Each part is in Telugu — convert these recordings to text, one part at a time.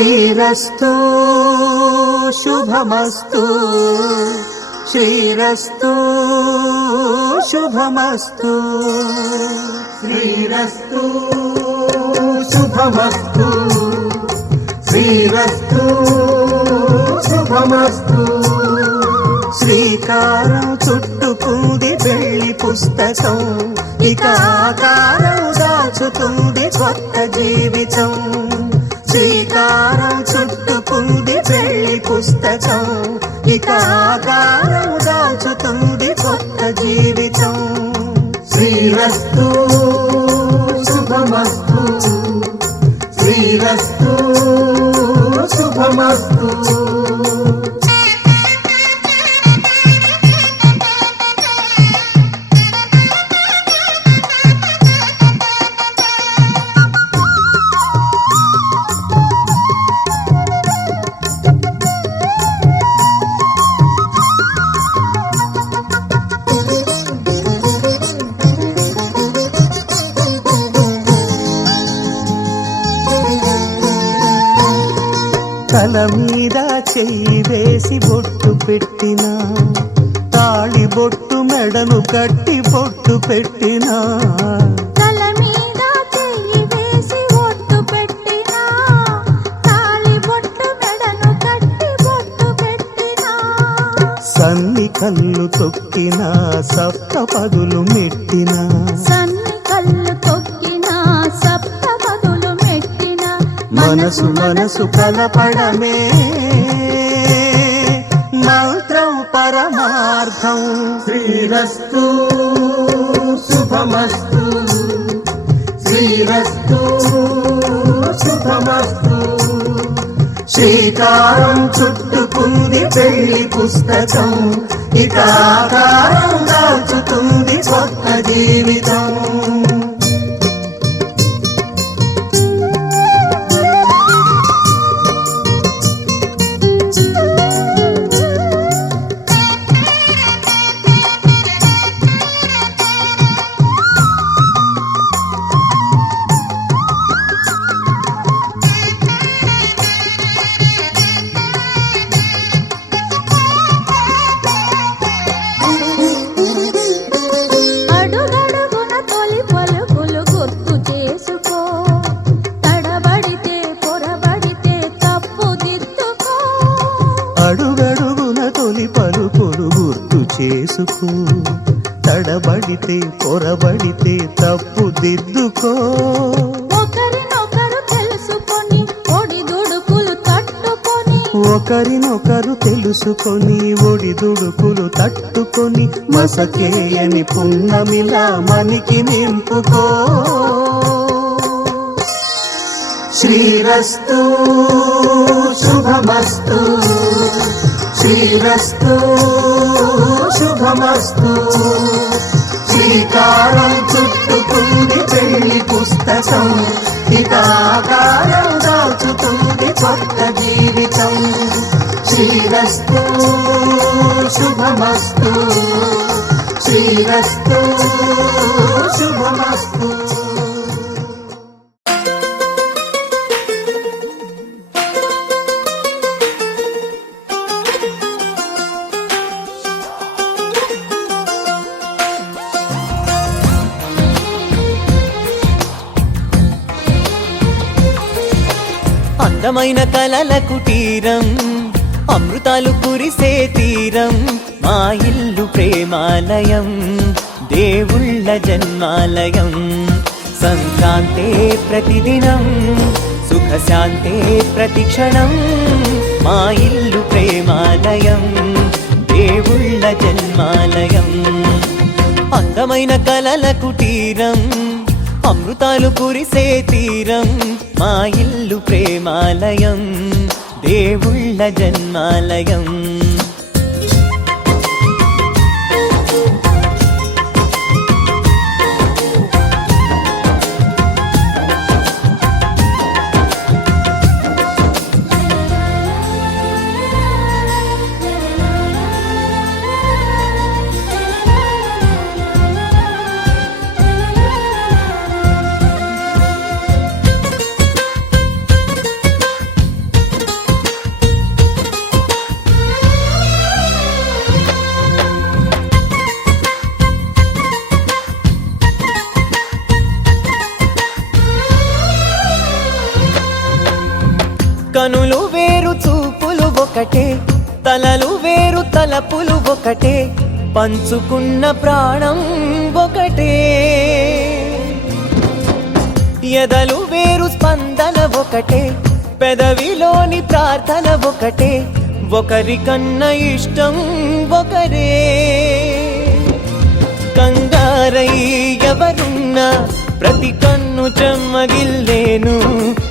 శ్రీరస్తు శుభమస్తు శ్రీరస్తు శుభమస్తు శ్రీరస్తు శుభమస్తు శ్రీరస్తు శుభమస్తు శ్రీకారం చుట్టుకుంది పెళ్లి పుస్తకం ఇక ఆకారం దాచుతుంది కొత్త జీవితం శ్రీకారం చుట్టుకుంది పెళ్లి పుస్తకం ఇక ఆకారం దాచుతుంది కొత్త జీవితం శ్రీరస్తు శుభమస్తు శ్రీరస్తు శుభమస్తు తల మీద చెయ్యి వేసి బొట్టు పెట్టినా తాళి బొట్టు మెడను కట్టి బొట్టు పెట్టినా తల మీద చెయ్యి వేసి బొట్టు పెట్టినా తాళి బొట్టు మెడను కట్టి బొట్టు పెట్టినా సన్ని కళ్ళు తొక్కినా సప్త పదులు మెట్టినా సన్ని కళ్ళు తొక్కినా సప్త పదులు మెట్టినా మనసు మనసు కలపడమే మంత్రం పరమార్థం శ్రీరస్తు శుభమస్తు శ్రీరస్తు శుభమస్తు శ్రీకారం చుట్టుకుంది పెళ్లి పుస్తకం ఇక ఆకారం దాచుతుంది కొత్త జీవితం అడుగడుగున తొలి పలుకులు గుర్తు చేసుకో తడబడితే పొరబడితే తప్పు దిద్దుకో ఒకరినొకరు తెలుసుకొని ఒడిదుడుకులు తట్టుకొని ఒకరినొకరు తెలుసుకొని ఒడిదుడుకులు తట్టుకొని మసకేయని పున్నమిలా మనికి నింపుకో శ్రీరస్తు శుభమస్తు శ్రీరస్తు శుభమస్తు శ్రీకారం చుట్టుకుంది పెళ్లి పుస్తకం ఇక ఆకారం దాచుతుంది కొత్త జీవితం శ్రీరస్తు శుభమస్తు శ్రీరస్తు శుభమస్తు అందమైన కలల కుటీరం అమృతాలు కురిసే తీరం మా ఇల్లు ప్రేమాలయం దేవుళ్ళ జన్మాలయం సంక్రాంతే ప్రతిదినం సుఖశాంతే ప్రతిక్షణం మా ఇల్లు ప్రేమాలయం దేవుళ్ళ జన్మాలయం అందమైన కలల కుటీరం అమృతాలు కురిసే తీరం మా ఇల్లు ప్రేమాలయం దేవుళ్ళ జన్మాలయం కనులు వేరు చూపులు ఒకటే, తలలు వేరు తలపులు ఒకటే, పంచుకున్న ప్రాణం ఒకటే. ఎదలు వేరు స్పందన ఒకటే, పెదవిలోని ప్రార్థన ఒకటే, ఒకరికన్నా ఇష్టం ఒకరే. కంగారై ఎవరున్నా ప్రతి కన్ను చెమ్మగిల్లేను,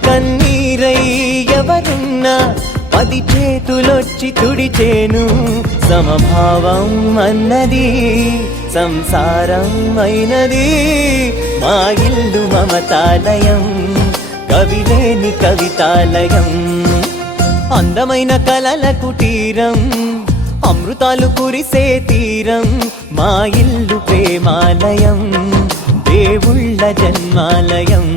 కన్నీరై ఎవరున్నా 10 చేతులొచ్చి తుడిచేను. సమభావం అన్నది సంసారం అయినది, మా ఇల్లు మమతాలయం, కవిలేని కవితాలయం. అందమైన కలల కుటీరం, అమృతాలు కురిసే తీరం, మా ఇల్లు ప్రేమాలయం, దేవుళ్ళ జన్మాలయం.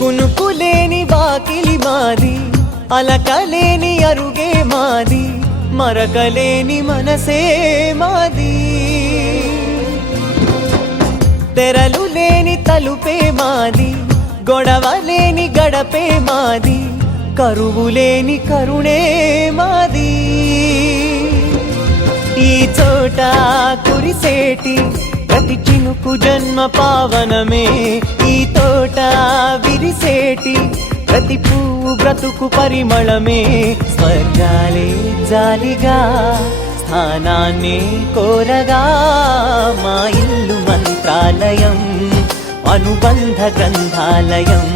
కునుకులేని వాకిలి మాది, అలకలేని అరుగే మాది, మరకలేని మనసే మాది. తెరలు లేని తలుపే మాది, గొడవ లేని గడపే మాది, కరువు లేని కరుణే మాది. ఈ చోట కురిసేటి ప్రతి చినుకు జన్మ పావనమే, ఈ తోట విరిసేటి ప్రతి పువ్వు బ్రతుకు పరిమళమే. స్వర్గాలే జాలిగా స్థానాన్ని కోరగా, మా ఇల్లు మంత్రాలయం, అనుబంధ గ్రంథాలయం.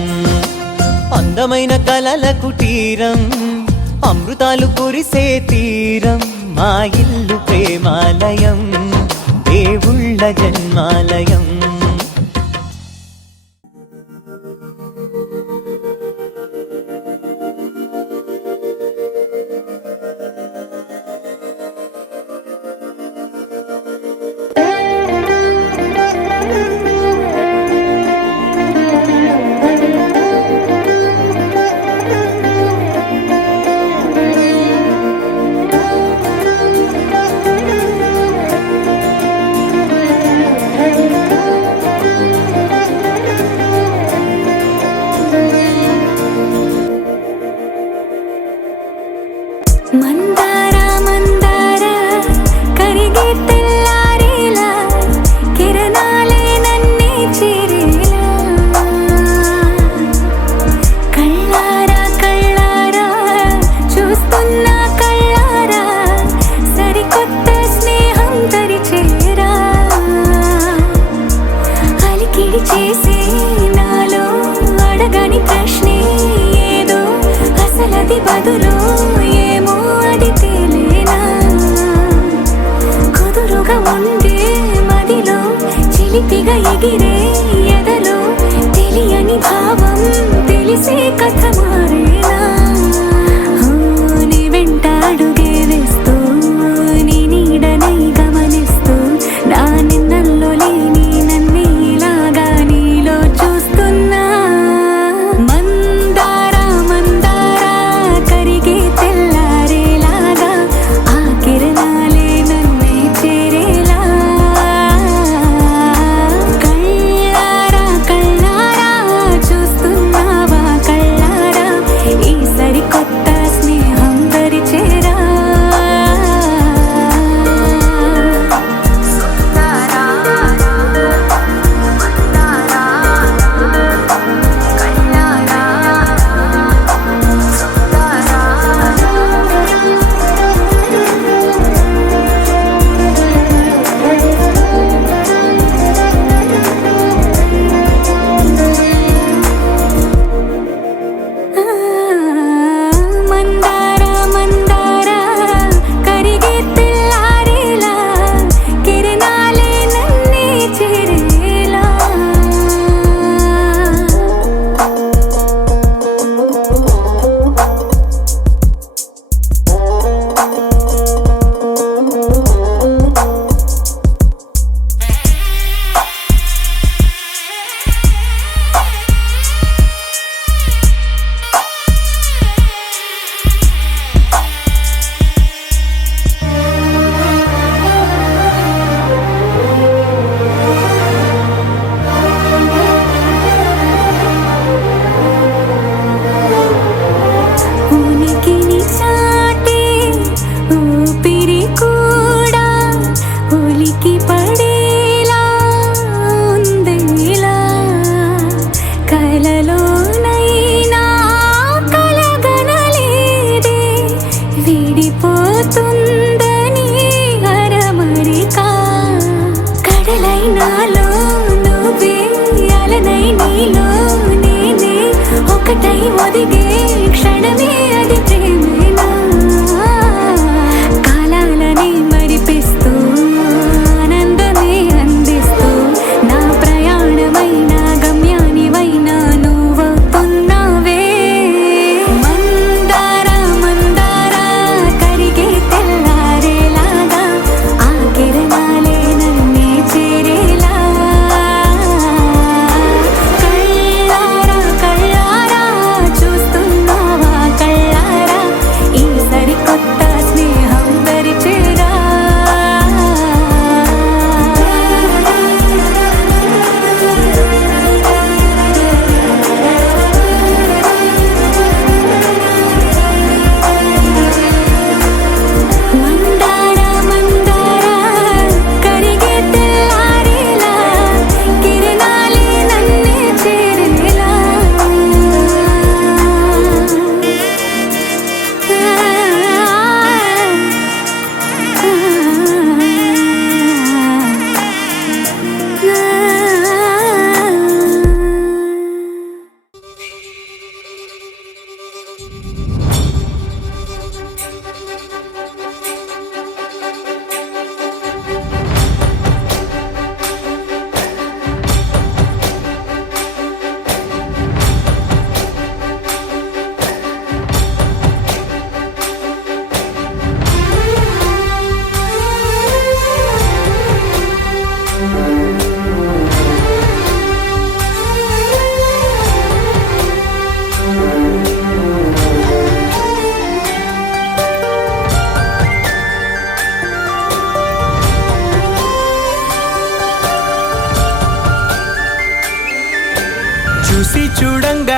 అందమైన కలల కుటీరం, అమృతాలు కురిసే తీరం, మా ఇల్లు ప్రేమాలయం, దేవుళ్ళ జన్మాలయం. మందార మందార కరిగే తెల్లారేలా, కిరణాలే నన్నే చేరేలా. కళ్ళారా కళ్ళారా చూస్తున్నా కళ్ళారా, సరికొత్త స్నేహం తరిచేరా. అలికిడి చేసే నాలో అడగని ప్రశ్నే ఏదో, అసలది బదులు ఏమో అది తేలేనా. కుదురుగా ఉండే మదిలో చిలిపిగా ఎగిరే ఎదలో, తెలియని భావం తెలిసే కథ మారేనా. నీ వెంట అడుగే వేస్తూ, నీ నీడనై గమనిస్తూ, నా నిన్నల్లో లేని నన్నే ఇలాగా నీలో చూస్తున్నా. మందార మందార కరిగే తెల్లారేలాగా, ఆ కిరణాలే నన్నే చేరేలా. కళ్ళారా కళ్ళారా చూస్తున్నావా కళ్ళారా,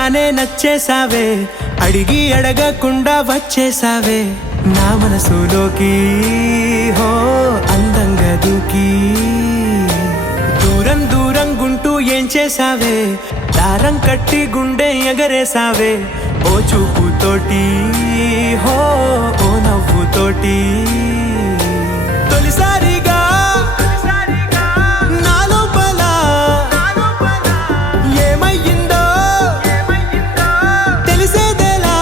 చూడగానే నచ్చేసావే, అడిగి అడగకుండా వచ్చేసావే నా మనసులోకి, హో అందంగా దూకి. దూరం దూరం గుంటూ ఏం చేసావే, దారం కట్టి గుండె ఎగరేసావే ఓ చూపుతోటి, హో ఓ నవ్వుతోటి. తొలిసారిగా నా లోపల ఏమయ్యిందో తెలిసేదేలా.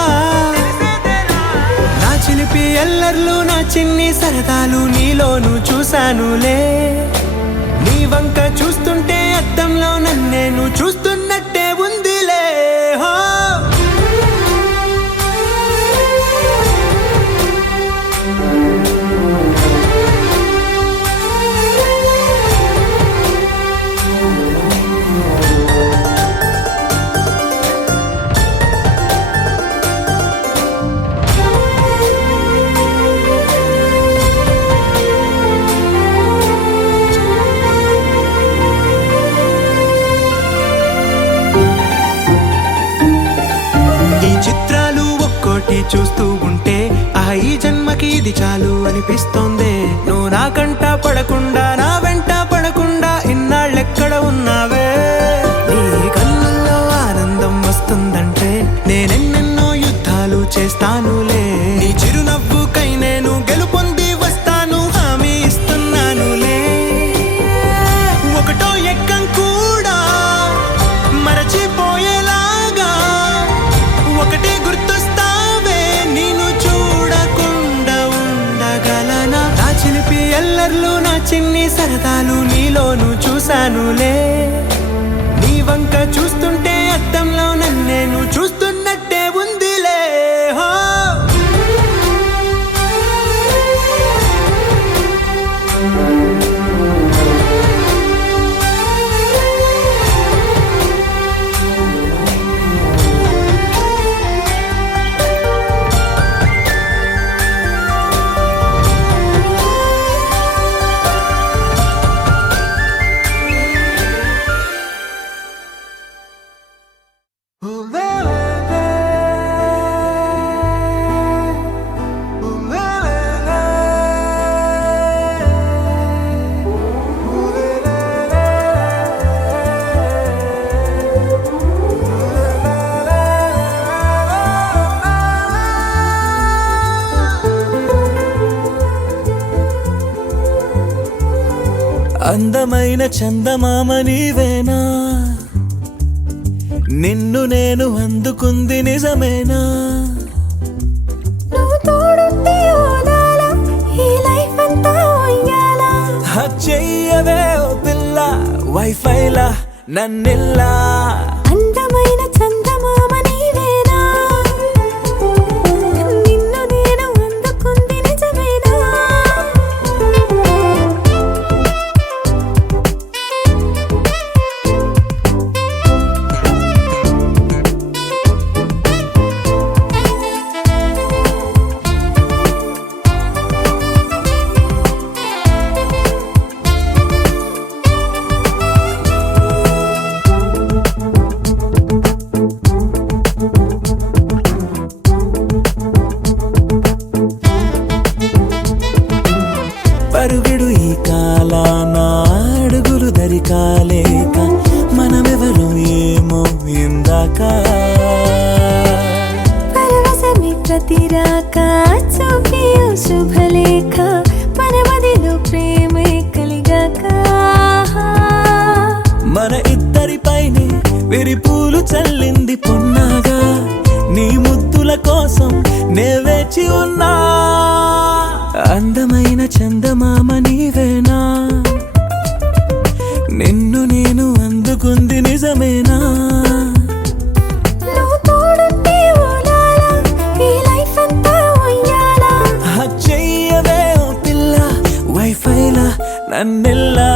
నా చిలిపి ఎల్లర్లు నా చిన్ని సరదాలు నీలోను చూశానులే. నీ వంక చూస్తుంటే అద్దంలో నన్నేను చూస్తున్నట్టే ఉందిలే. హో చూస్తూ ఉంటే ఈ జన్మకి ఇది చాలు అనిపిస్తోంది. నువ్వు నా కంట పడకుండా నా వెంట పడకుండా ఇన్నాళ్ళెక్కడ ఉన్నావే. నీ కళ్ళల్లో ఆనందం వస్తుందంటే నేనెన్నెన్నో యుద్ధాలు చేస్తానులే. నీ చిరునవ్వుకై నేను గెలుపొంది వస్తాను, హామీ ఇస్తున్నానులే. ఒకటో ఎక్కం కూడా మరచిపోయేలాగా ఒకటే గుర్తొస్తావే, నేను చూడకుండా ఉండగలనా. నా చిలిపి ఎల్లర్లు నా చిన్ని సరదాలు నీలోను చూశానులే. నీ వంక చూస్తుంటే అద్దంలో నన్నేను చూస్తున్నట్టే ఉందిలే. హో అందమైన చందమామ నీవేనా, నిన్ను నేను అందుకుంది నిజమేనా. నువ్వు తోడుంటే ఓలాలా, ఈ లైఫ్ అంతా ఉయ్యాలా. చెయ్యవే ఓ పిల్ల వైఫైలా నన్నిల్లా. అందమైన చందమామ నీవేనా, నిన్ను నేను అందుకుంది నిజమేనా. పరుగిడు ఈ కాలాన అడుగులు దరికాలేక మనమెవరు ఏమో ఇందాక. పరవశమే ప్రతిరాక చూపి ఓ శుభలేఖ, మన మదిలో ప్రేమే కలిగాక. మన ఇద్దరిపైనే విరిపూలు చల్లింది పొన్నాగా, నీ ముద్దుల కోసం నే వేచి ఉన్నా. అందమైన చందమామ నీవేనా, నిన్ను నేను అందుకుంది నిజమేనా. నువ్వు తోడుంటే ఓలాలా, ఈ లైఫ్ అంతా ఉయ్యాలా. చెయ్యవే ఓ పిల్ల వైఫైలా నన్నెల్లా.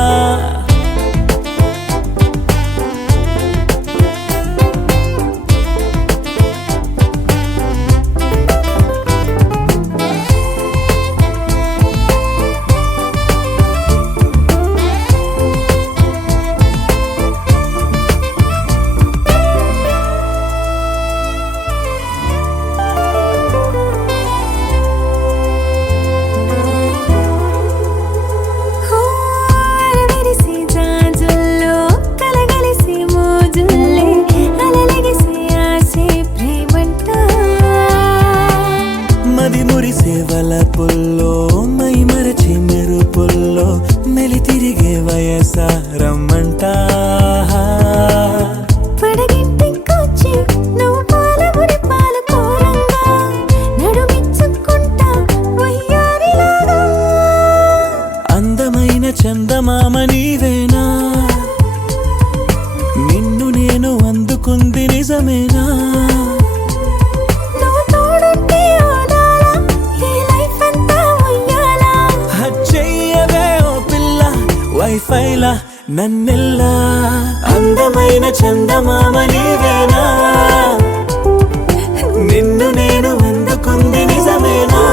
మది మురిసే వలపుల్లో మై మరచి మెరుపుల్లో మెలి తిరిగే వయసారమ్మంటా పడగింటికొచ్చి నువ్వు పాలబురి పాలు కోరంగా నడుమిచ్చుకుంటా వయ్యారిలాగా అందమైన చందమామ నీవేనా నిన్ను నేను అందుకుంది నిజమేనా నువ్వు తోడుంటే ఓదాలా ఈ లైఫ్ అంతా ఉయ్యాలా చెయ్యవే ఓ పిల్ల వైఫైలా నన్నెల్లా అందమైన చందమామ నీవేనా నిన్ను నేను అందుకుంది నిజమేనా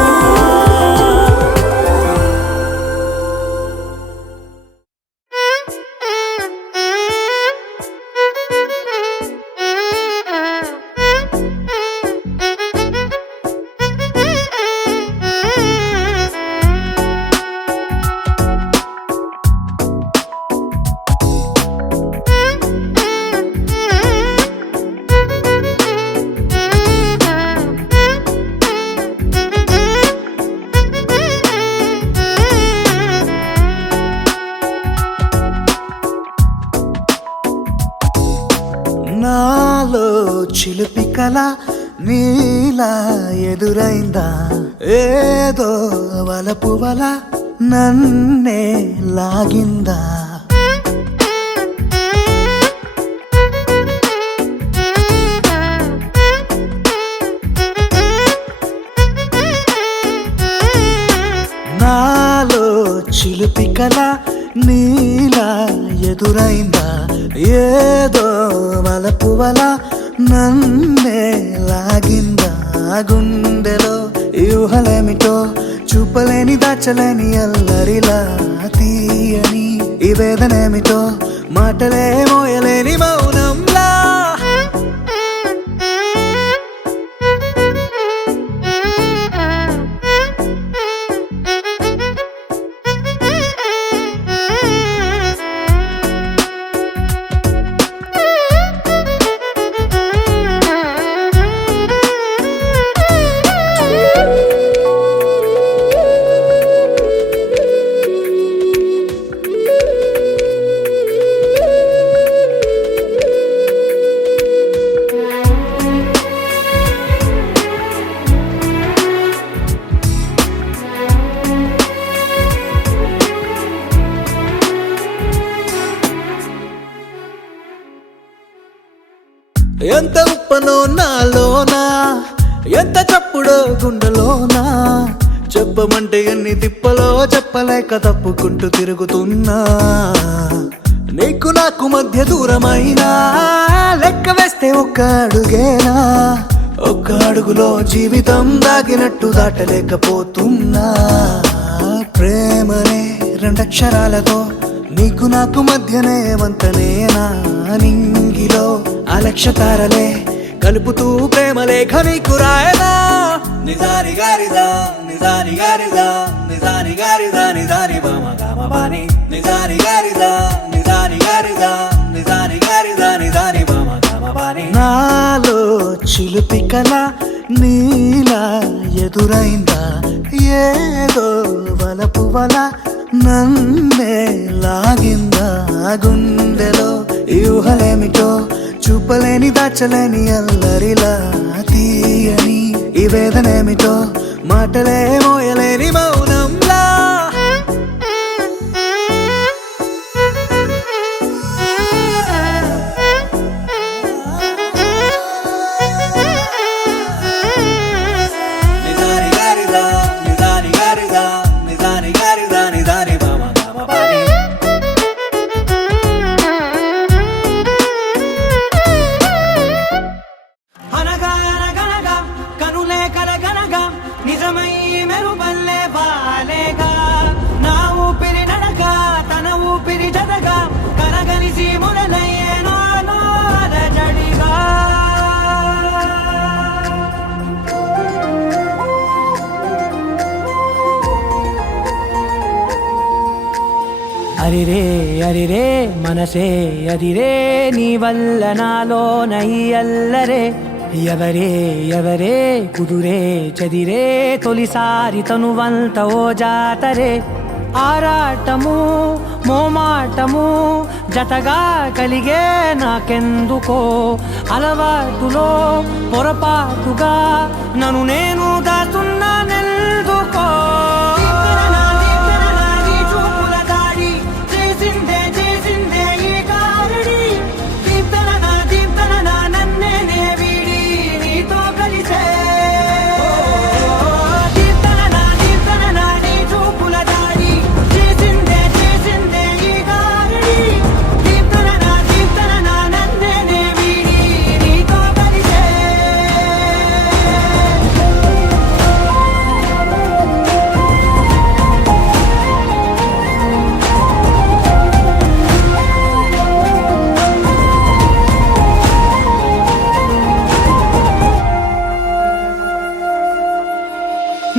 నాలో చిలిపి కల నీలా ఎదురైందా ఏదో వలపు వల నన్నే లాగిందా నాలో చిలిపి కల నీలా ఎదురైందా ఏదో వలపు వల నన్నే లాగిందా గుండెలో ఊహలేమిటో చూపలేని దాచలేని అల్లరిలా తీయని ఈ వేదనేమిటో మాటలే మోయలేని మౌనంలా ఎంత ఉప్పనో నాలోనా ఎంత చప్పుడో గుండెలోనా చెప్పమంటే ఎన్ని తిప్పలో చెప్పలేక తప్పుకుంటూ తిరుగుతున్నా నీకు నాకు మధ్య దూరమైనా లెక్క వేస్తే ఒక్క అడుగేనా ఒక్క అడుగులో జీవితం దాగినట్టు దాటలేకపోతున్నా ప్రేమనే రెండక్షరాలతో నీకు నాకు మధ్యనే వంతనేనా నింగిలో అలక్షతారలే కలుపుతూ ప్రేమ లేఖ నీకు రాయనా నిజాని గారిజా నిజాని గారిజా నిజాని గారిజా నిజాని బామ గామ బాని నిజాని గారిజా నిజాని గారిజా నిజాని గారిజా నిజాని బామ గామ బాని నాలో చిలిపి కల నీలా ఎదురైందా ఏదో వలపు వల నన్నే లాగిందా గుండెలో ఊహలేమిటో చూపలేని దాచలేని అల్లరిలా తీయని ఈ వేదనేమిటో మాటలే మోయలేని మౌనంలా నిజాని గారిజా నిజాని గారిజా నిజాని గారిజా నిజాని బామ గామ బాని అనగా అనగనగా కనులే కలగనగా నిజమై మెరుపల్లే బాలేగా నా ఊపిరి నడక తన ఊపిరి జతగా కలగలిసి మొదలయ్యేనో జడిగా అరిరే అరిరే మనసే అదిరే నీ వల్ల నాలో నై అల్లరే ఎవరే ఎవరే కుదురే చదిరే తొలిసారి తనువంత ఓ జాతరే ఆరాటము మోమాటము జతగా కలిగే నాకెందుకో అలవాటులో పొరపాటుగా నన్ను నేను దాస్తున్నానెందుకో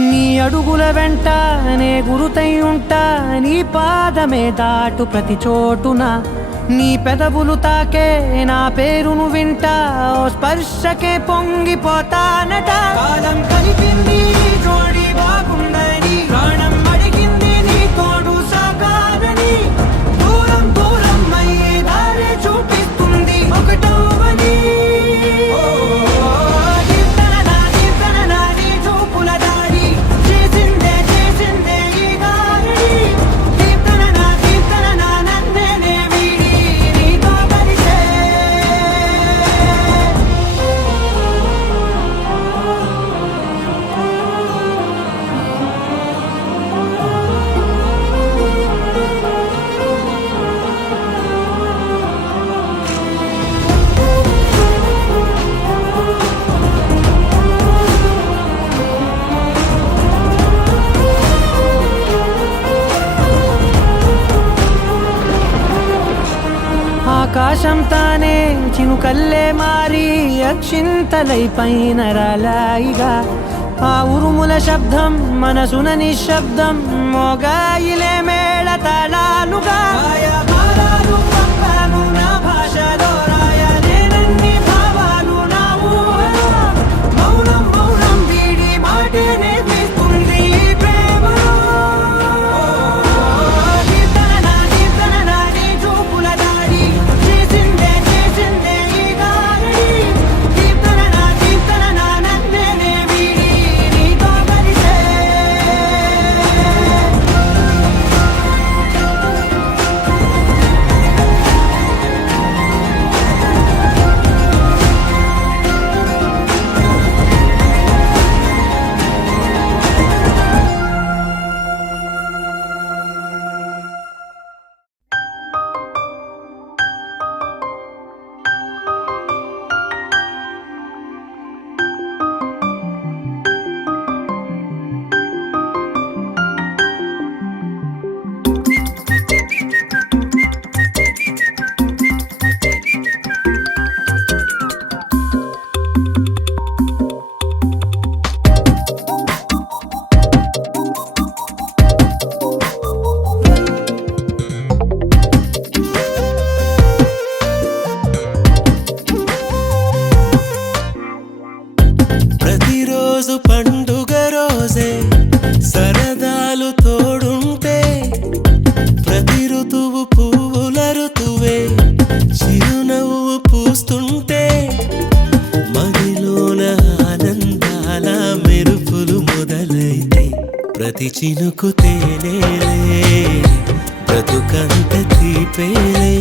నీ అడుగుల వెంట నే గురుతై ఉంటా నీ పాదమే దాటు ప్రతి చోటున నీ పెదవులు తాకే నా పేరును వింటా ఓ స్పర్శకే పొంగిపోతానట కాలం కలిపింది జోడి బాగుందని ప్రాణం అడిగింది నీ తోడు సాగాలని దూరం దూరం అయ్యే దారి చూపిస్తుంది ఒకటవని ఆకాశం తానే చినుకల్లే మారి అక్షింతలై పైన రాలాయిగా ఆ ఉరుముల శబ్దం మనసున నిశ్శబ్దం మోగాయిలే మేళ తాళాలుగా నా భాషలో రాయలేనన్ని భావాలు నా ఊహలో మౌనం మౌనం వీడి మాటే నేర్పిస్తుంది ప్రేమలో ప్రతిరోజు పండుగ రోజే సరదాలు తోడుంటే ప్రతి ఋతువు పువ్వుల ఋతువే చిరునవ్వు పూస్తుంటే మదిలోన ఆనందాల మెరుపులు మొదలైతే ప్రతి చినుకు తేనేలే బ్రతుకంత తీపేలే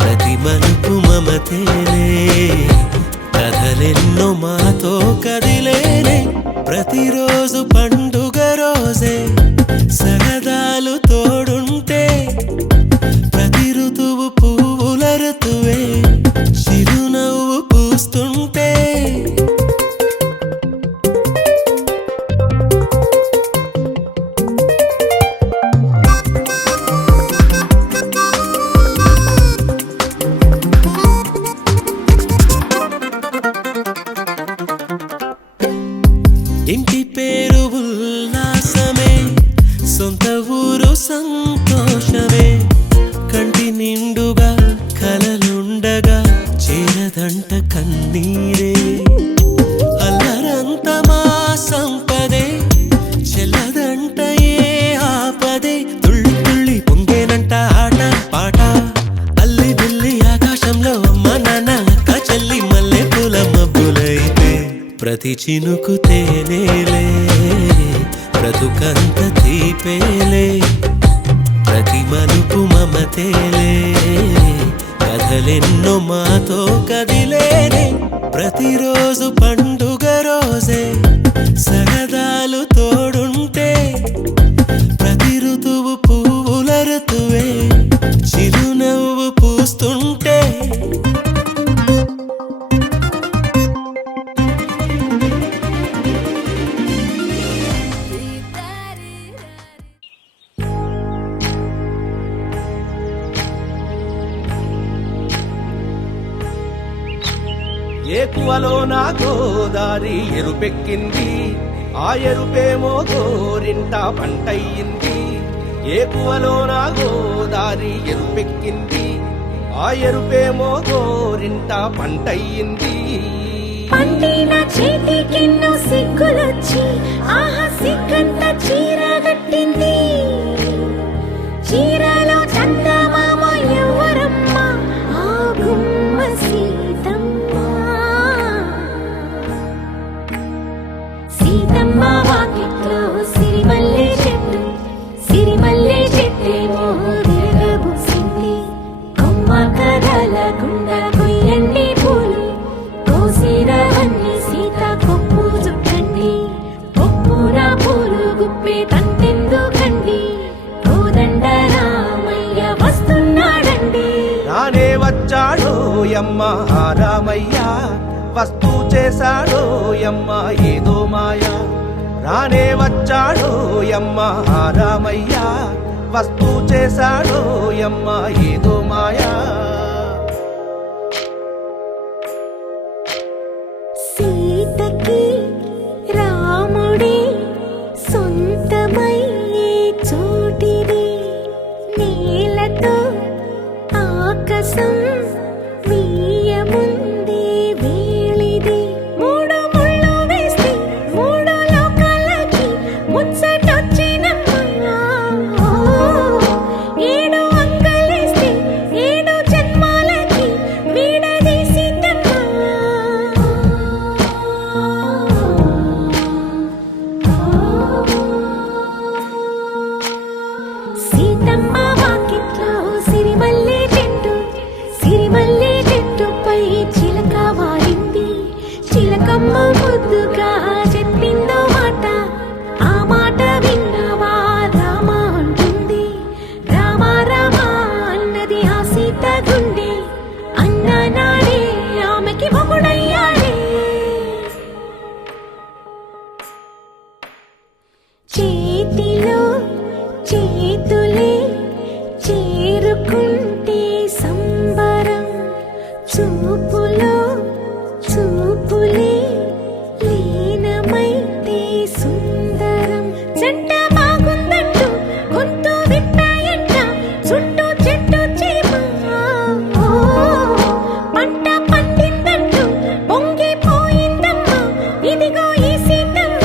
ప్రతి మలుపు మమతేలే కథలెన్నో మాతో కదిలేలే ప్రతిరోజు పండుగ రోజే సరదాలు తోడుంటే ప్రతి ఋతువు పువ్వుల ఋతువే చిరునవ్వు పూస్తుంటే ఇంటి పేరు ఉల్లాసమే సొంత ఊరు సంతోషమే కంటి నిండుగా కలలుండగా చేరదంట కన్నీరే ప్రతి చినుకు తేనేలే బ్రతుకంత తీపేలే ప్రతి మలుపు మమతేలే కథలెన్నో మాతో కదిలేనే ప్రతిరోజు పండుగ రోజే సరదాలు తోడుంటే ప్రతి ఋతువు పువ్వుల ఋతువే చిరునవ్వు పూస్తుంటే ఏకువలో నా గోదారి ఎరుపెక్కింది ఆ ఎరుపేమో గోరింట పంటయ్యింది ఏకువలో నా గోదారి ఎరుపెక్కింది ఆ ఎరుపేమో గోరింట పంటయ్యింది పండిన చేతికెన్నో సిగ్గులొచ్చి ఆహా సిగ్గంత చీర కట్టింది చీరలో చందమామ ఎవరమ్మ ఆ గుమ్మ సీతమ్మ సీతమ్మ వాకిట్లో సిరిమల్లె చెట్టేమో విరగబూసింది కొమ్మ కదలకుండా కొయ్యండి పూలు కోసిరవన్నీ సీత కొప్పు చుట్టండి కొప్పున పూలు గుప్పే తంతెందుకండి కోదండ రామయ్య వస్తున్నాడండి రానే వచ్చాడో యమ్మ ఆ రామయ్య వస్తూ చేశాడో యమ్మ ఏదో మాయా రానే వచ్చాడో యమ్మ ఆ రామయ్య వస్తూ చేశాడో యమ్మ ఏదో మాయా సీతకి రాముడే సొంతమయ్యే చోటిది నేలతో ఆకాశం వీయముందే వేళిది మూడు ముళ్ళు వేస్తే మూడు లోకాలకి ముచ్చటొచ్చినమ్మా ఏడు అంగలేస్తే ఏడు జన్మాలకి వీడదీసిందమ్మా సీతమ్మ వాకిట్లో సిరిమల్లె చెట్టుపై చిలక వాలింది చిలకమ్మ ముద్దుగా చెప్పిందో మాట ఆ మాట విన్నవా రామ అంటుంది రామ రామ అన్నది ఆ సీత గుండె అన్న నాడే ఆమెకి మొగుడయ్యాడే చేతిలో చేతులే చేరుకుంటే సంబరం చూపులో చూపులే లీనమైతే సుందరం జంట బాగుందంటూ గొంతు విప్పాయంట చుట్టూ చెట్టు చేమ పంట పండిందంటూ పొంగిపోయిందమ్మా ఇదిగో ఈ Seethamma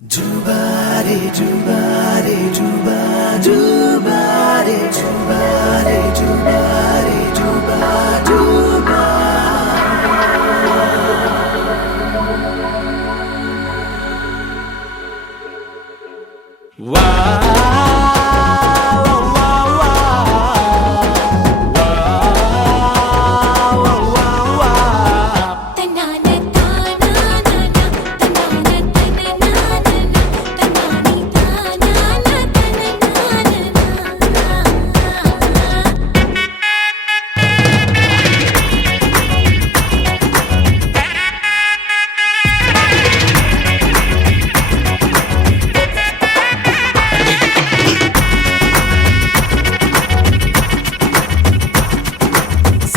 Jubare, jubare, juba, jubare, jubare, jubare, juba, juba. తన్నాన తానానా తన్నాన తననానా తన్నాని తానానా తననానా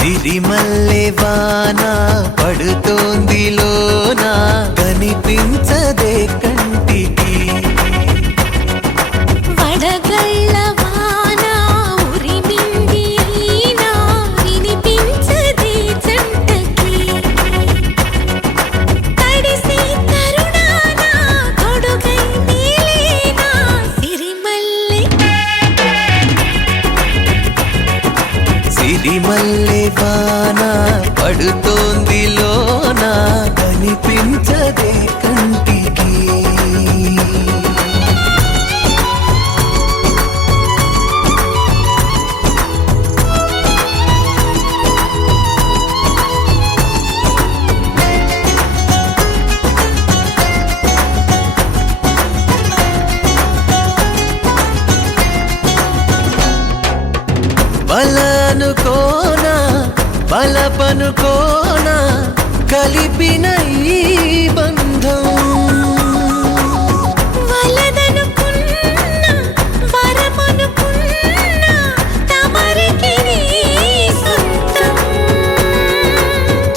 సిరిమల్లె వాన పడుతోంది లోన కనిపించదే కంటికి వడగళ్ళ వాన ఉరిమింది అయినా వినిపించదే జంటకి తడిసి తరుణాన కొడుకై నీలేనా సిరిమల్లె సిరిమల్లె వాన పడుతోంది లోన కనిపించదే కంటికి బలనుకోనా బలపనుకోనా కలిపిన ఈ బంధం వలదనుకున్నా వరమనుకున్నా తమరికి నీ సొంతం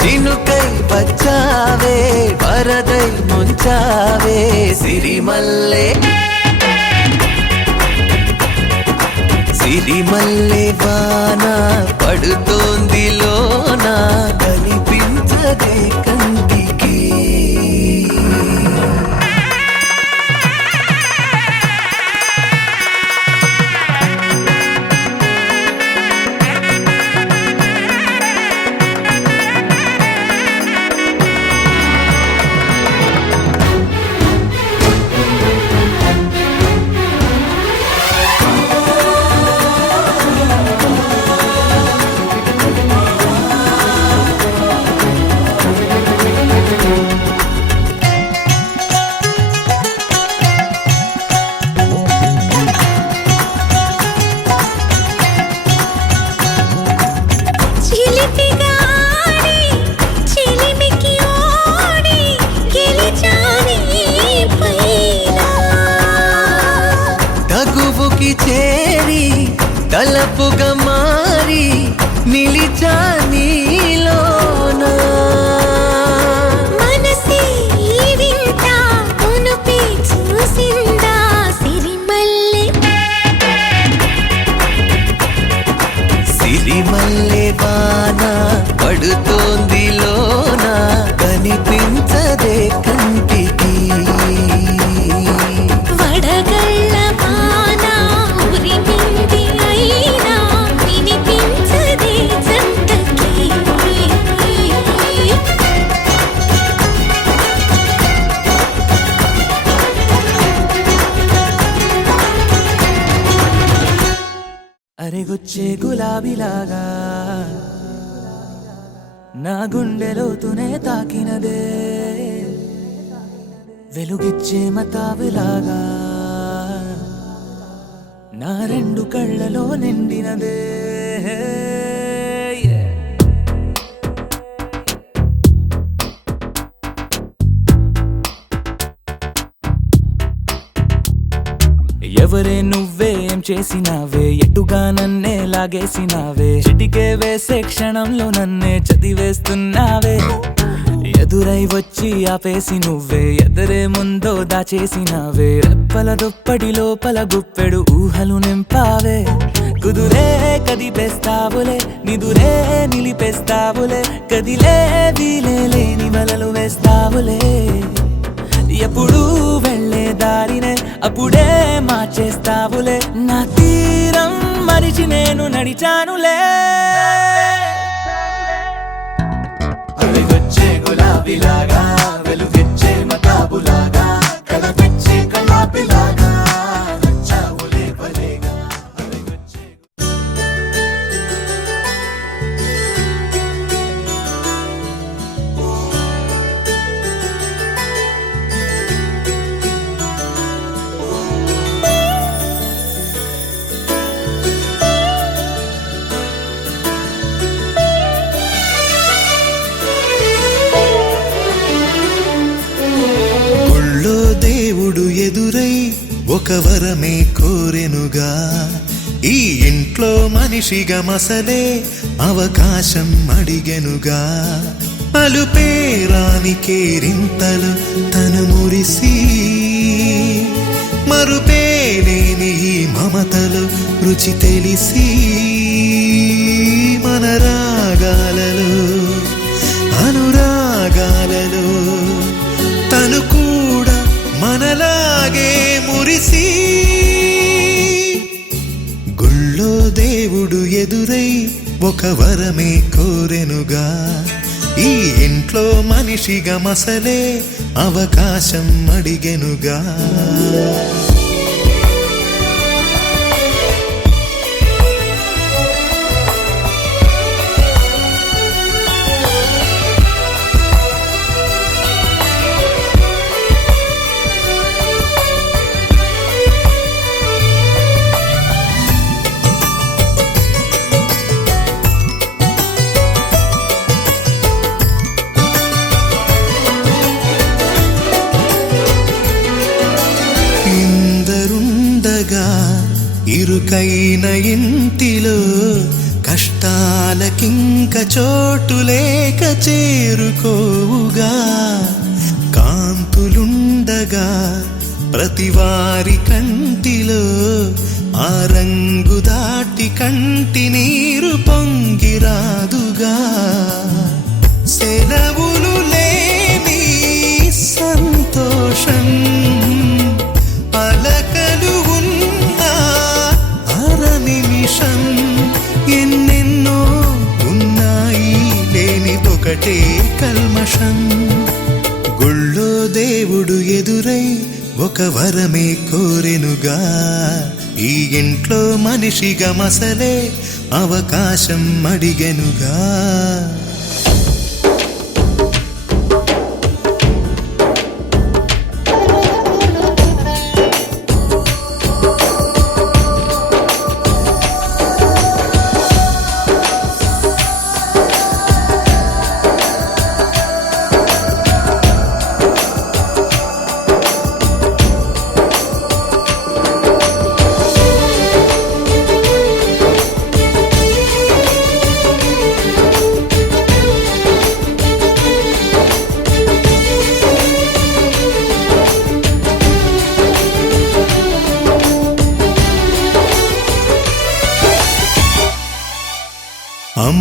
చినుకై వచ్చావే వరదై ముంచావే సిరిమల్లె సిరిమల్లె వాన పడుతోంది లోన కనిపించదే కంటికి చిలిపిగాడి చిలిమికి ఓడి గెలిచాని పైన తగువుకి చేరి తలపుగా మారి నిలిచా నీలోన మనసి వింత కొనుపి చూసిందా సిరిమల్లె సిరిమల్లె వాన పడుతోంది లోన కనిపించదే కంటికి వడగళ్ళ వాన ఉరిమింది అయినా వినిపించదే జంటకి అరెగొచ్చే గులాబీలాగా నా గుండెలోతునే తాకినదే వెలుగిచ్చే మతాబులాగా నా రెండు కళ్ళలో నిండినదే ఎవరే నువ్వేం చేసినావే ఎటుగా నన్నే లాగేసినావే చిటికే వేసే క్షణంలో నన్నే చదివేస్తున్నావే ఎదురై వచ్చి ఆపేసి నువ్వే ఎదరే ముందో దాచేసినావే రెప్పల దుప్పటి లోపల గుప్పెడు ఊహలు నింపావే కుదురే కదిపేస్తావులే నిదురే నిలిపేస్తావులే కదిలే వీలే లేని వలలు వేస్తావులే ఎప్పుడు వెళ్ళే దారినే అప్పుడే మార్చేస్తావులే నా తీరం మరిచి నేను నడిచానులే అవిగొచ్చే గులాబీలాగా వెలుగిచ్చే మతాబులాగా కలపిచ్చే కళ్ళాపిలాగా నచ్చావులే భలేగా అవిగొచ్చే ఎదురై ఒక వరమే కోరెనుగా ఈ ఇంట్లో మని మనిషిగా మసలే అవకాశం అడిగెనుగా అలుపేరాని కేరింతలు తను మురిసి మరుపేలేని ఈ మమతలు రుచి తెలిసి మన రాగాలలో అనురాగాలలో తను కూడా మనలాగే మురిసి గుళ్ళో దేవుడు ఎదురై ఒక వరమే కోరెనుగా ఈ ఇంట్లో మనిషిగా మసలే అవకాశం అడిగెనుగా ఇరుకైన ఇంటిలో కష్టాలకింక చోటు లేక చేరుకోవుగా కాంతులుండగా ప్రతివారి కంటిలో ఆ రంగు దాటి కంటి నీరు పొంగిరాదుగా సెలవులు లేని సంతోషం పలకలు నిమిషం ఎన్నెన్నో ఉన్నాయి లేనిదొకటే కల్మషం గుళ్ళో దేవుడు ఎదురై ఒక వరమే కోరెనుగా ఈ ఇంట్లో మనిషిగా మసలే అవకాశం అడిగెనుగా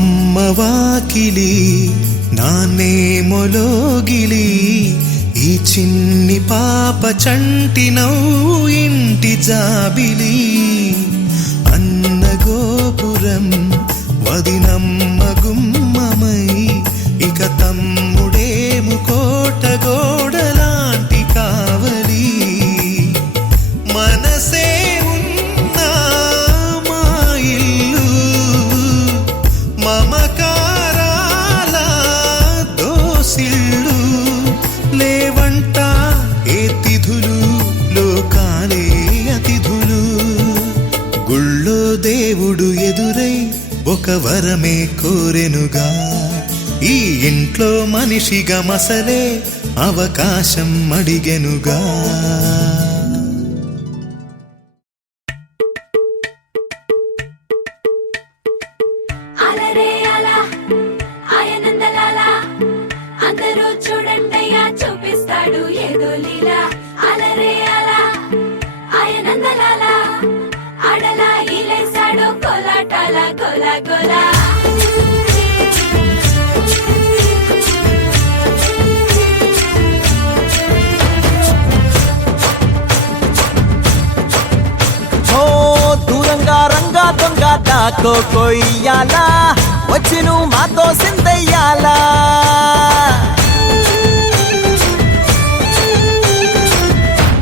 అమ్మవాకిలి నాన్నేమొలోగిలి ఈ చిన్ని పాప చంటి నవ్వు ఇంటి జాబిలి అన్న గోపురం వదినమ్మ గుమ్మమై ఇక తమ్ముడేము కోట గోడలాంటి కావలి మనసే ఉన్నా మా ఇల్లు మమకారాల దోసిళ్ళు లేవంట ఏ తిథులు లోకాలే అతిథులు గుళ్ళో దేవుడు ఎదురై ఒక వరమే కోరెనుగా ఈ ఇంట్లో మనిషిగా మసలే అవకాశం అడిగెనుగా దాకో కొయ్యాలా వచ్చి నువ్వు మాతో సిందయ్యాలా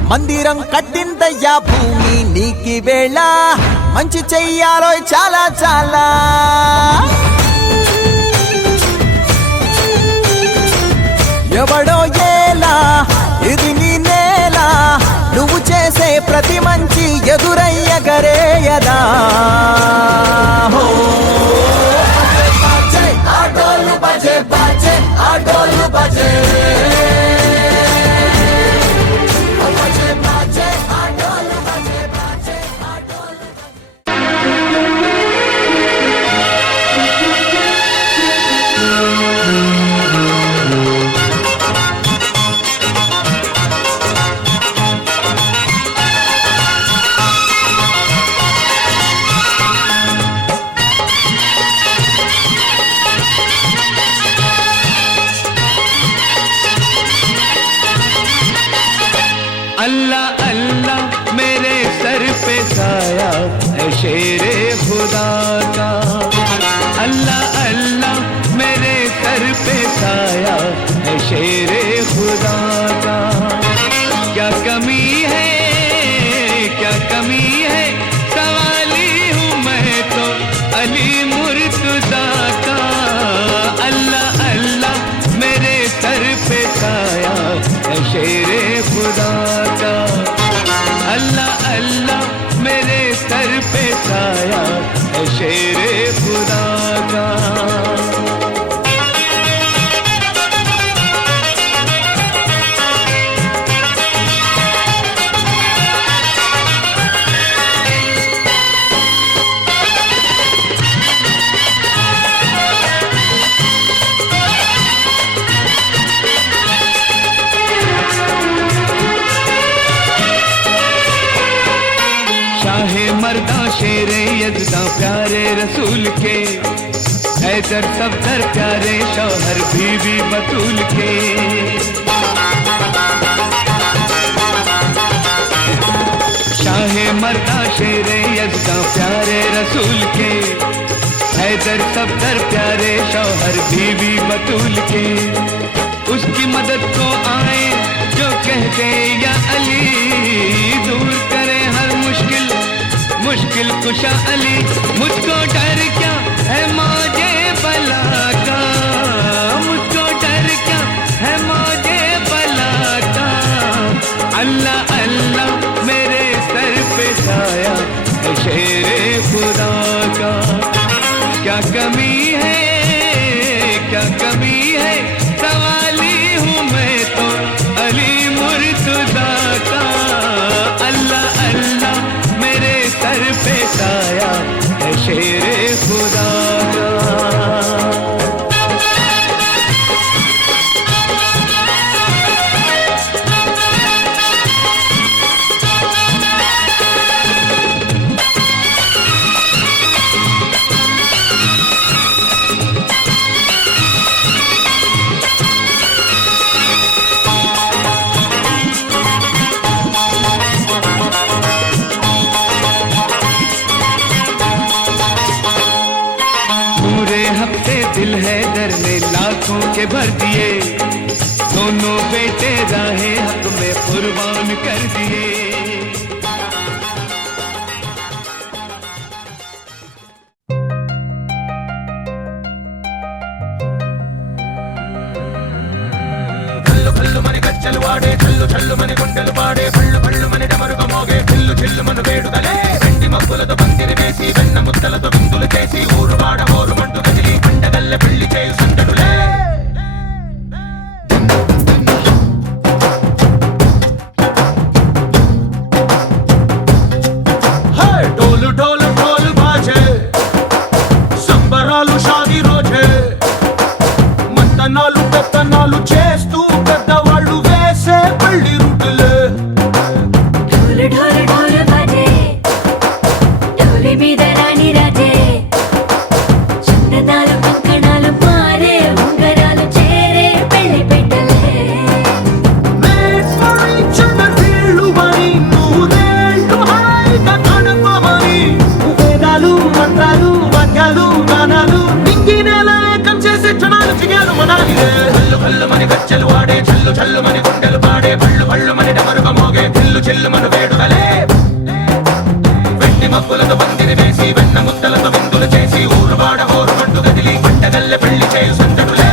మందిరం కట్టిందయ్యా భూమి నీకి వేళ మంచి చెయ్యాలో చాలా చాలా ఎవడో ఏలా ఇది నీ నేల నువ్వు చేసే ప్రతి మంచి ఎదురయ్యగరేయదా ఆటోలు బజే బజే ఆటోలు బజే अल्लाह अल्लाह मेरे सर पे साया है शेरे खुदा का, अल्लाह अल्लाह मेरे सर पे साया है शेरे खुदा का। क्या कमी है, क्या कमी है, सवाली हूँ मैं तो अली मुर्तजा का। अल्लाह अल्लाह मेरे सर पे साया है शेरे खुदा का, अल्लाह अल्लाह मेरे सर पे साया है शेरे खुदा का। शाहे मर्दा शेरे यज़दा प्यारे रसूल के, हैदर सफदर प्यारे शौहर बीवी बतूल के। शाहे मर्दा शेरे यज़दा प्यारे रसूल के, हैदर सफदर प्यारे शौहर बीवी बतूल के। उसकी मदद को आए जो कहते या अली, दूर करे हर मुश्किल मुश्किल कुशा अली। मुझको डर क्या है मौजे बला का, मुझको डर क्या है मौजे बला का। अल्लाह अल्लाह मेरे सर पे साया है शेरे खुदा का। क्या कमी है, क्या कमी है, सवाली हूँ मैं तो अली मुर्तजा का। अल्लाह अल्लाह मेरे सर पे साया है शेरे खुदा का। दिल है दर में लाखों के भर दिए, दोनों बेटे राहे हक में कुर्बान कर दिए। కల్లు కల్లు మని గజ్జలు వాడే, చల్లు చల్లు మని గుండెలు పాడే, పళ్ళు పళ్ళు మని డమరుగ మోగే, చిల్లు చిల్లు మన వేడుదలే। వెండి మబ్బులతో పందిరి వేసి, వెన్న ముద్దలతో విందులు చేసి, ఊరు వాడ ఊరు మంటు కదిలి పండగల్లె పెళ్లి చేయు సందడులే। డోలు డోలు డోలు బాజే, సంబరాలు షాదీ రోజే, మంతనాలు పెత్తనాలు చేస్తూ పెద్దవాళ్ళు వేసే పెళ్లి రూటులే। ढोल ढोल ढोल बाजे, ढोली మీద రాణి రాజే, చందనాలు కంకణాలు మారే, ఉంగరాలు చేరే పెళ్లి పెట్టలే। Made for each other వీళ్ళువని, నూరేళ్ళు హాయిగా గడపమని, వేదాలు మంత్రాలు వాక్యాలు గానాలు నింగి నేల ఏకం చేసే క్షణాలు చిగాలు మనాలిలే। కల్లు కల్లు మని గజ్జలు వాడే, చల్లు చల్లు మని గుండెలు పాడే, పళ్ళు పళ్ళు మని డమరుగ మోగే, చిల్లు చిల్లు మన వేడుదలే। వెండి మబ్బులతో పందిరి వేసి, వెన్న ముద్దలతో విందులు చేసి, ఊరు వాడ ఊరు మంటు గదిలి పండగల్లె పెళ్లి చేయు సందడులే।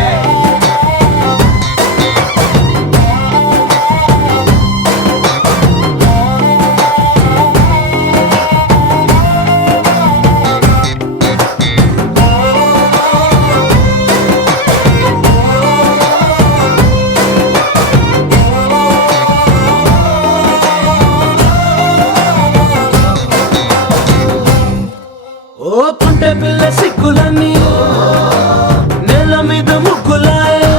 ఓ పుంటె పిల్ల సిక్కులన్నీ నేల మీద ముగ్గులాయే,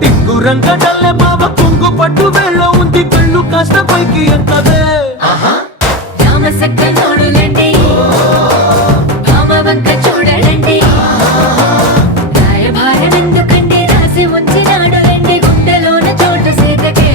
టింగు రంగడల్లె బావ కొంగు పట్టు వేళ్ళ ఉంది, కళ్ళు కాస్త పైకి ఎత్తదే। రామ సక్క నోడులండి, భామ వంక చూడడండి, రాయభారం ఎందుకండి రాసి ఉంచినాడు రండి, గుండెలోన చోటు సేతకే।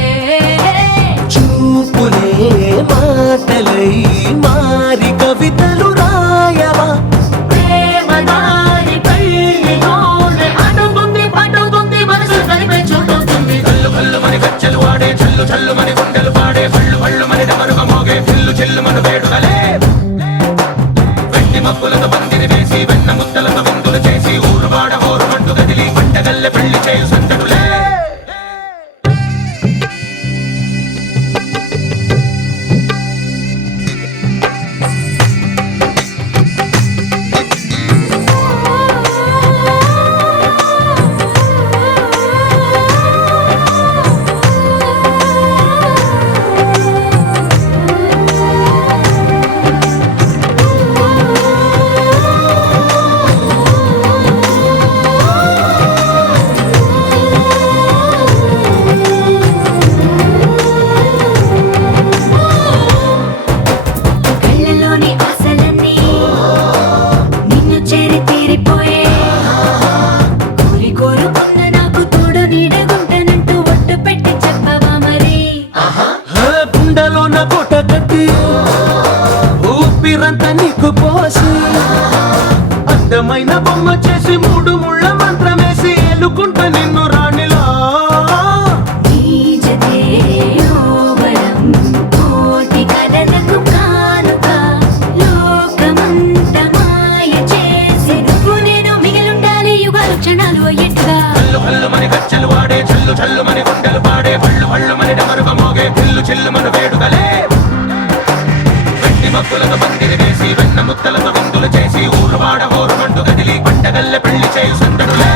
చేసి మూడు ముళ్ళ మంత్రమేసి ఎలుకుంట నిన్ను రాణిలా మని కచ్చలు వాడే చల్లు చల్లు మని గుండెలు పాడే పళ్ళు పళ్ళు మని డమరుగ మోగే పిల్లు చిల్లు మన వేడుకలే వెండి మబ్బులతో పందిరి వేసి వెన్న ముత్తలతో విందులు చేసి ఊరు వాడ హోరు మండు కదిలి పంటగల్లె పెళ్లి చేయు సందడులే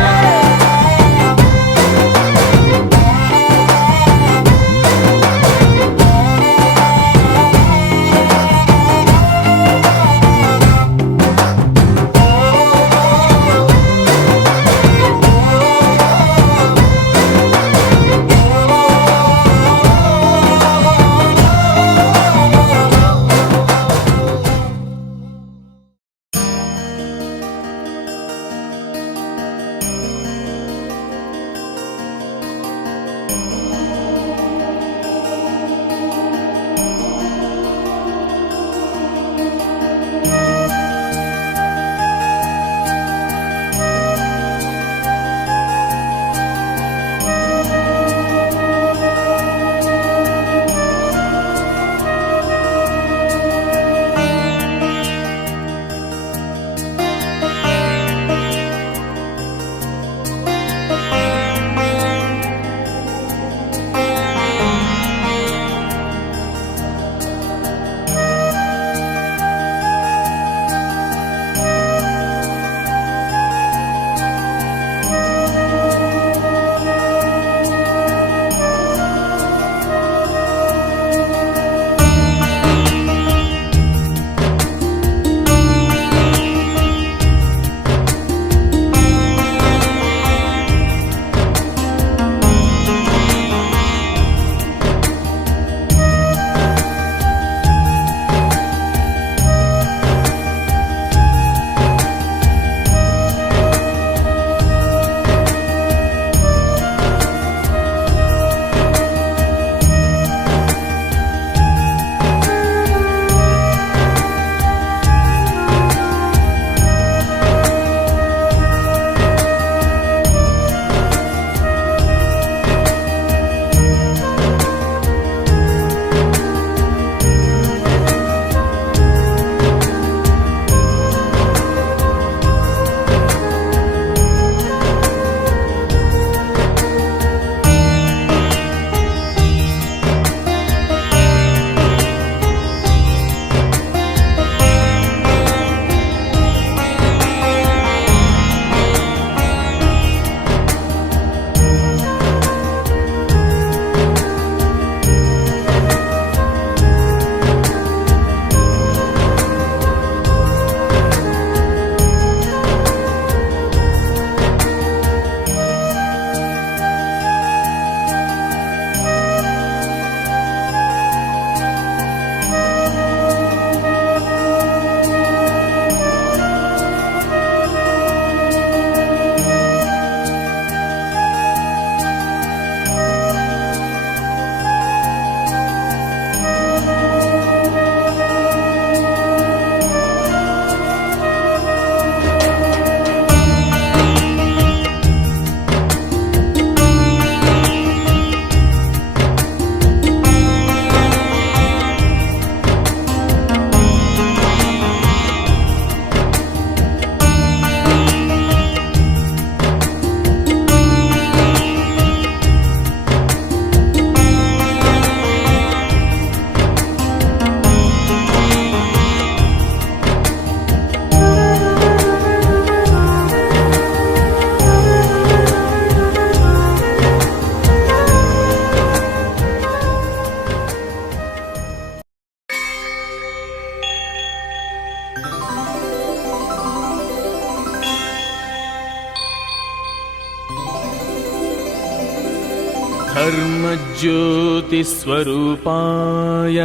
धर्मज्योतिस्वरूपाय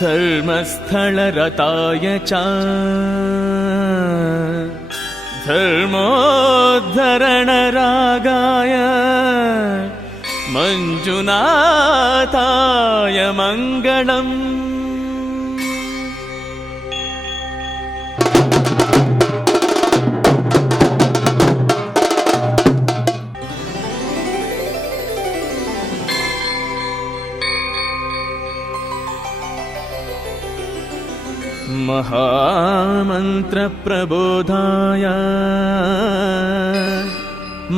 धर्मस्थलरताय च धर्मोद्धरणरागाय मञ्जुनाथाय मङ्गलम्। प्रबोधाय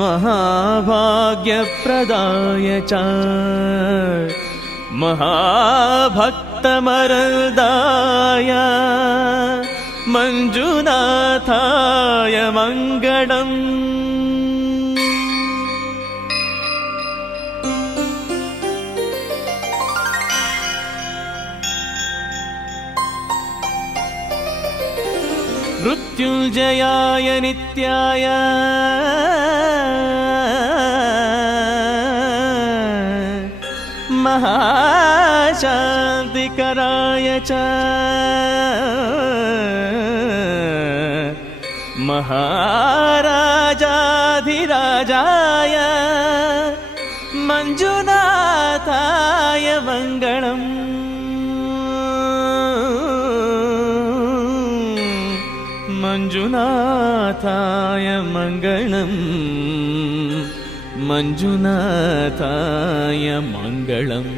महाभाग्यप्रदाय च महाभक्तमरदाय मंजुनाथाय मंगलम्। मृत्युंजयाय नित्याय महाशान्तिकराय च महाराजाधिराजाय मंजुनाथाय मंगलम्। मंजुनाथाय मंगलम् मंजुनाथाय मंगलम्।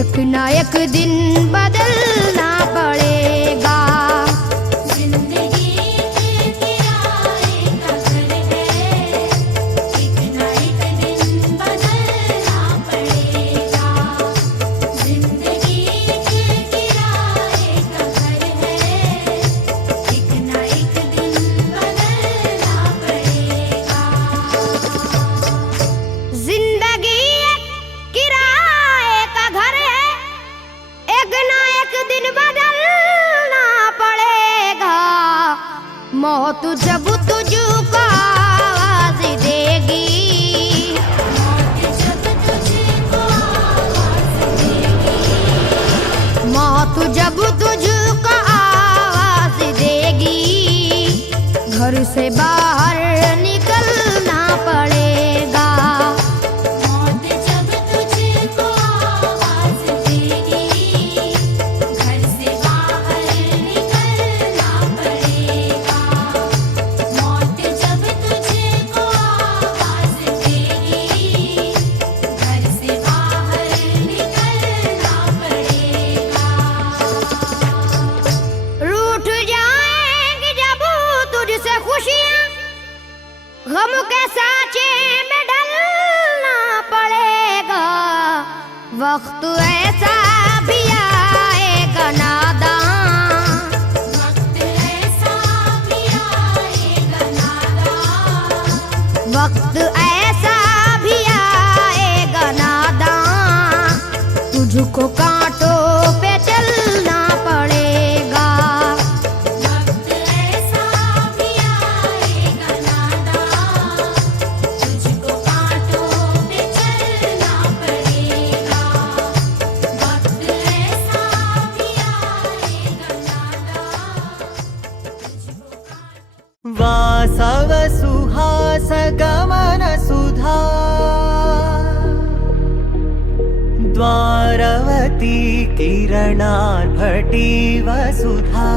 एक ना एक दिन बदलना पड़ेगा। जिंदगी के किराए का घर है, एक ना एक दिन बदलना पड़ेगा। जिंदगी के किराए का घर है, एक ना एक दिन बदलना पड़ेगा। जिंदगी एक किराए का घर है, एक ना एक दिन बदलना पड़ेगा। मौत जब तुझको आवाज देगी, जब तुझको आवाज देगी, मौत जब तुझको आवाज देगी, घर से बाहर निकलना पड़ेगा। मौत जब तुझको आवाज देगी, घर से बाहर निकलना पड़ेगा। मौत जब तुझको आवाज देगी, घर से बाहर निकलना पड़ेगा। रूठ जाएंगी जब तुझसे खुशियाँ, गम के साँचे में ढलना पड़ेगा। वक्त ऐसा भी आएगा नादान, वक्त ऐसा भी आएगा नादान, वक्त ऐसा भी आएगा नादान, तुझको कांटों पे चलना पड़ेगा। वक्त ऐसा भी आएगा नादान, तुझको कांटों पे चलना पड़ेगा। वक्त ऐसा भी आएगा नादान, तुझको वासव सुहास गमन सुधा द्वारवती किरणार्भटी वसुधा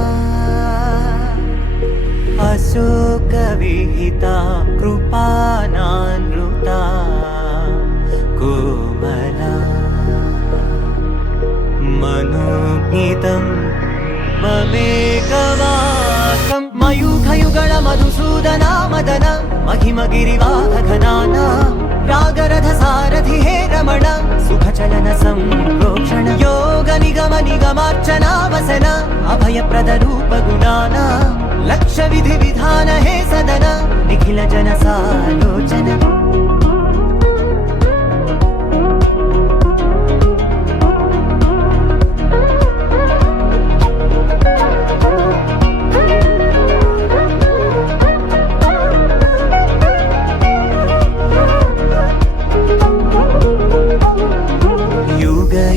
अशोक विहिता कृपानानृता कोमला मनोज्ञितं ममेकवाकं मयूखयुगळ मधुसूदना मदन महिमगिरिवाहघनाना రాగరథ సారథి హే రమణ సుఖచలన సంప్రోక్షణ యోగ నిగమ నిగమార్చనావసన అభయప్రద రూప గుణాన లక్ష్య విధి విధాన హే సదన నిఖిల జన సాలోచన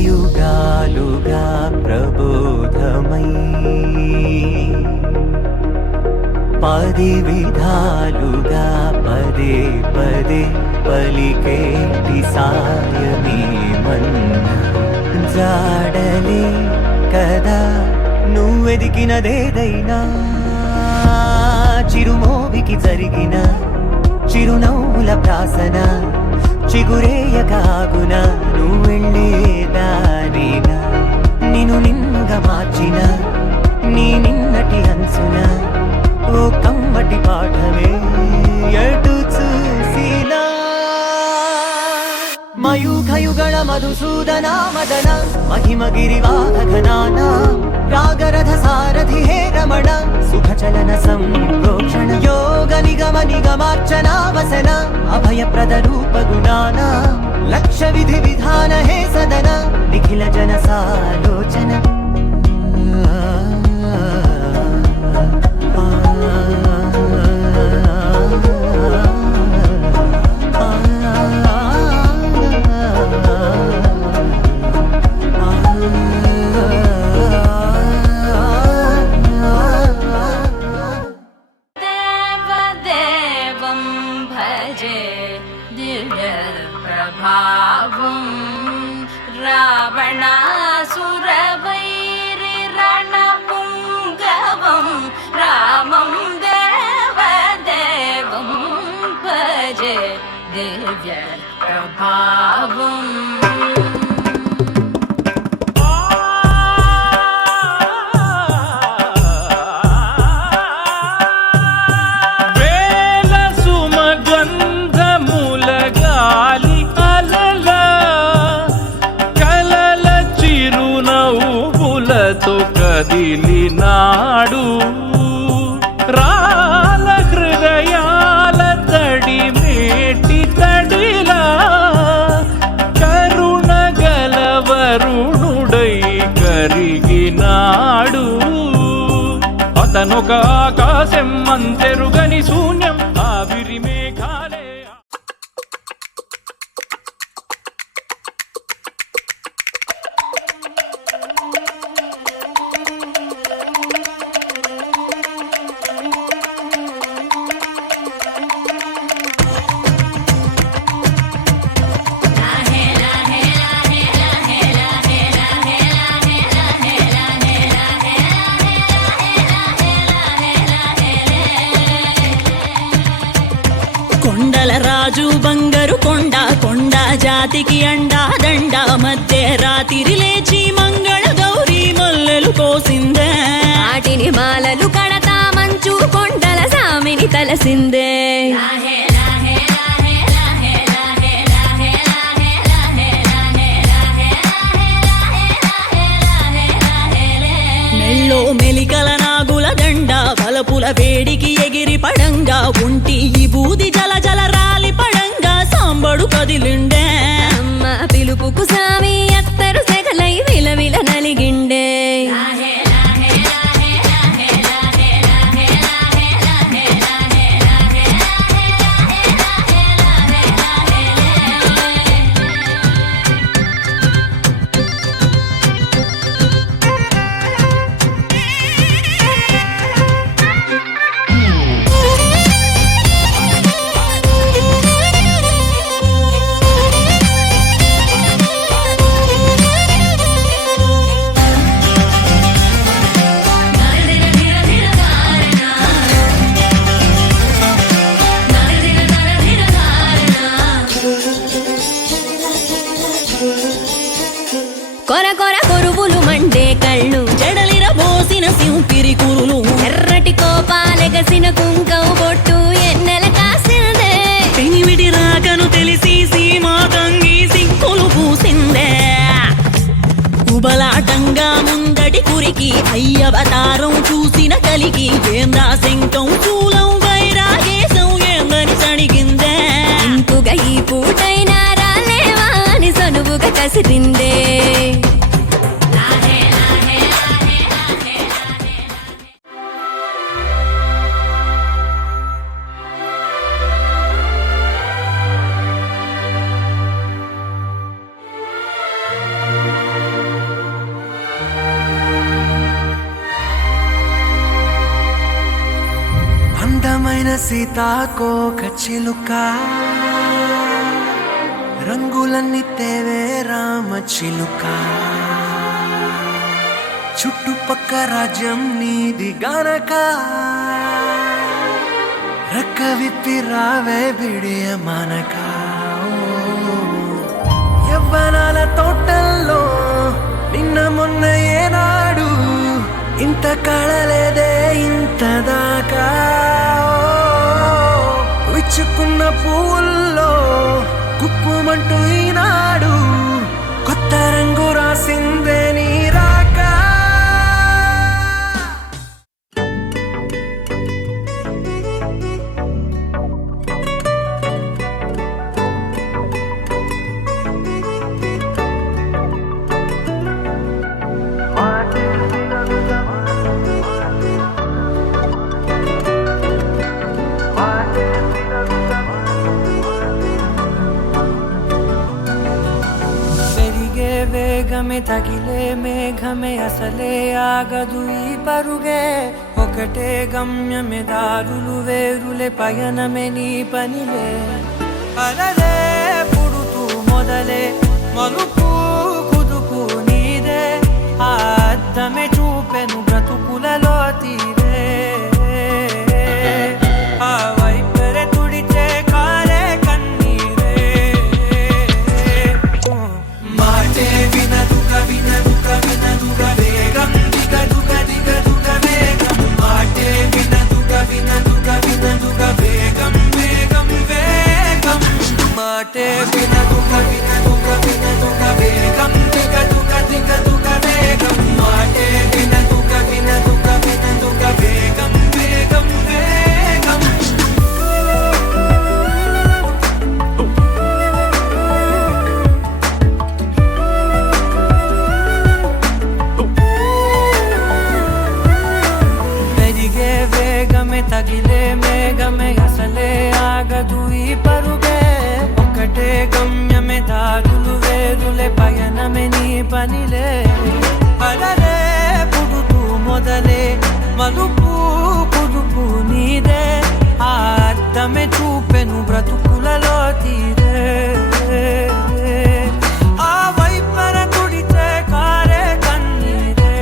యుగాలుగా ప్రబోధమై పది విధాలుగా పదే పదే పలికేటి సాయమే మన్న జాడలే కదా నువ్వెదికినదేదైనా చిరుమోవికి జరిగిన చిరునవ్వుల ప్రాసన చిగురేయకాగున నువ్వెళ్ళేదారినా నిన్ను నిన్నుగా మార్చిన నీ నిన్నటి అంచున ఓ కమ్మటి పాఠమే ఎటు చూసినా మయూఖయుగణ మధుసూదన మదన మహిమ గిరివాహఘనాన రాగరథ సారథి హే రమణ సుఖచలన సంప్రోక్షణ యోగ నిగమ నిగమార్చనావసన అభయప్రద రూప గుణాన లక్ష్య విధి విధాన హే సదన నిఖిల జన సాలోచన దేవదేవం భజే దివ్య ప్రభావం రావణాసురవైరి రణపుంగవం రామం దేవదేవం భజే దివ్య ప్రభావం వేల సుమగంధముల గాలి అలల కలల చిరునవ్వులతో కదిలినాడు రాల హృదయాల తడి మేటి తడిలా కరుణ గలవరుణుడై కరిగినాడు అతనొక ఆకాశం అంతెరుగని శూన్యం ఆవిరి మేఘాలే కొండల రాజు బంగారు కొండ కొండ జాతికి అండా దండ మధ్య రాత్రి లేచి మంగళ గౌరీ మొల్లలు కోసిందే వాటిని మాలలు కడతా మంచు కొండల సామిని తలసిందే మెల్లో మెలికల నాగుల దండ బలపుల వేడికి ఎగిరి పడంగా ఉంటి ఈ బూది జల జల రాలి పడంగా సాంబడు కదిలిండే అమ్మ పిలుపుకు సామి అత్తరు సెగలై విలవిల నలిగిండే కొర కొర కొరువులు మండే కళ్ళు జడలిర బోసిన సింపిరి కురులు ఎర్రటి కోపాలెగసిన కుంకం బొట్టు ఎన్నెల కాసిందే పెనివిడి రాకను తెలిసి పలికి అయ్యవతారం చూసిన కలిగి ఏందా శంకం చూలం వైరాగేశం ఏందని సణిగిందే ఇంపుగా ఈ పూటైనా రాలేవా అని సనువుగా కసిరిందే అందమైన సీతాకోక చిలుక రంగులన్నీ తేవే రామ చిలుక చుట్టుపక్క రాజ్యం నీది గనక రక్క విప్పి రావే బిడియ మనక యవ్వనాల తోటల్లో నిన్న మొన్న ఏనాడు ఇంత కళలేదే ఇంత దాకా విచ్చుకున్న పూల్లో కుప్పుమంటూ ఈనాడు కొత్త రంగు రాసిందే నీ రాక వేగమే తగిలే మేఘమే అసలే ఆగదు ఈ పరుగే ఒకటే గమ్యమే దారులు వేరులే పయనమే నీ పనిలే అలలే పుడుతూ మొదలే మలుపు కుదుపు నీదే ఆ అద్దమే చూపెను బ్రతుకులలో తీరే ఆ వైపరే తుడిచే కారే కన్నీరే మాటే వినదుగ వినదుగ వినదుగ వేగం దిగదుగ దిగదుగ వేగం మాటే వినదుగ వినదుగ వినదుగ వేగం వేగం వేగం మాటే వినదుగ వినదుగ వినదుగ వేగం దిగదుగ దిగదుగ వేగం మాటే వినదుగ వినదుగ వినదుగ వేగం వేగం వేగం పెరిగే వేగమే తగిలే మేఘమే అసలే ఆగదు ఈ పరుగే ఒకటే గమ్యమే దారులు వేరులే పయనమే నీ పనిలే అలలే పుడుతూ మొదలే మలుపు కుదుపు నీదే ఆ అద్దమే చూపెను బ్రతుకులలో తీరే ఆ వైపర తుడిచే కారే కన్నీరే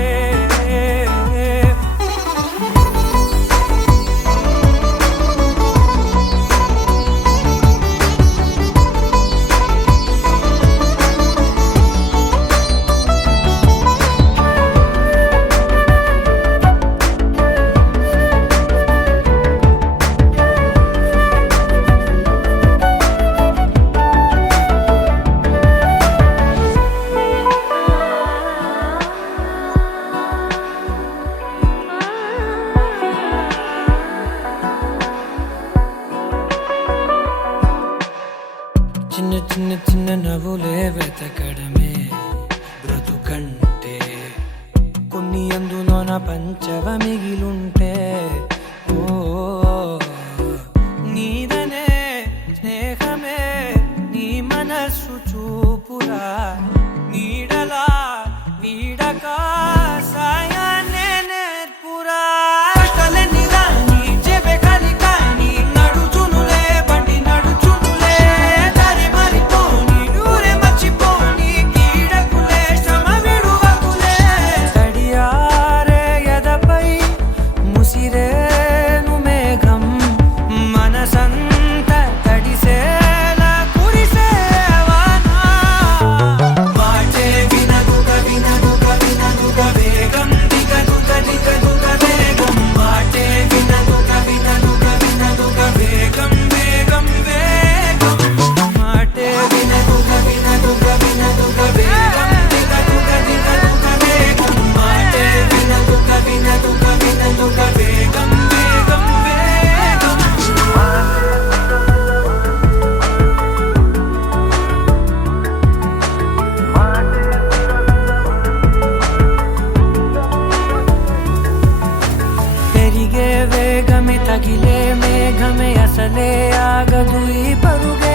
చిన్న చిన్న చిన్న నవ్వులే వెతకడమే బ్రతుకంటే కొన్ని అందులోన పంచవ మిగిలుంటే ఓ నీదనే స్నేహమే నీ మనస్సు చూపురా నీడలా వీడక సాయాన్నే నేర్పురా కలని రాని చెబె కలి కాని నడుచునులే బండి నడుచునులే దారి మరిపోని ఊరే మర్చిపోని కీడకులే శ్రమ విడువకులే తడియారే ఎదపై ముసిరే రగిలే మేఘమే అసలే ఆగదు ఈ పరుగే